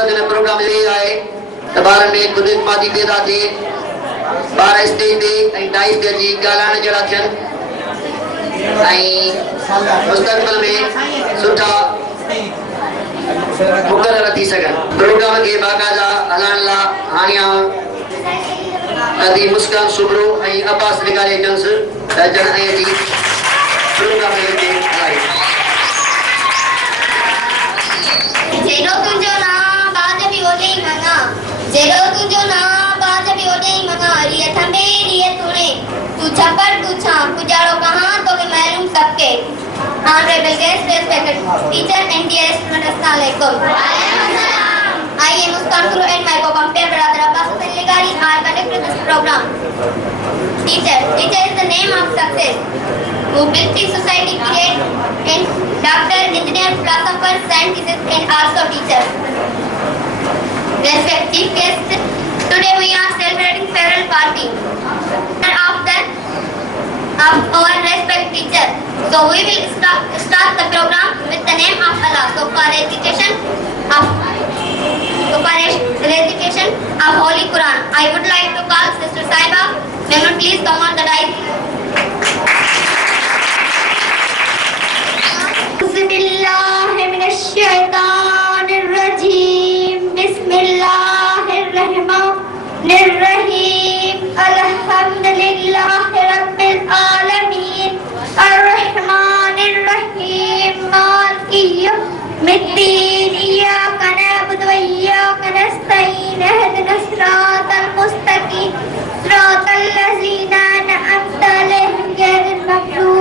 मकसद ने प्रोग्राम ले आए त ॿारनि में ख़ुदि इत्मादी पैदा थिए ॿार स्टेज ते ऐं डाइस ते अची ॻाल्हाइण जहिड़ा थियनि ऐं मुस्तक़बिल में सुठा मुक़रर थी सघनि प्रोग्राम खे बाक़ाइदा हलाइण लाइ हाणे अदी मुस्कान सुबरो ऐं अब्बास निगारे जंस अचनि ऐं अची प्रोग्राम खे हलाए जेरो तुझो ना बात भी ओडे ही मना जेरो तुझो ना बात भी ओडे ही मना रिय थंबे रिय तूने तू छपर तू छा पुजारो कहां तो के मालूम सबके honourable guest respected teacher and dear student अस्सलाम वालेकुम I am Muskan Guru and my co-compare brother Abbas Ligari are conducting this program. Teacher is the name of success. Who built the society, create and doctor, engineer, philosopher, scientist and also teacher. Respected chief guest, today we are celebrating farewell party of our respected teacher. So we will start the program with the name of Allah. So for recitation of Holy Quran, I would like to call Sister Saiba. Ma'am, please come on the dais. Bismillahirrahmanirrahim. Bismillahirrahmanirrahim. Alhamdulillahi Rabbil Alameen. Ar-Rahmanir-Rahim. Maliki yawmiddin. Iyyaka na'budu wa iyyaka nasta'in. Ihdinas siratal mustaqim. Siratal ladzina an'amta alaihim ghayril maghdubi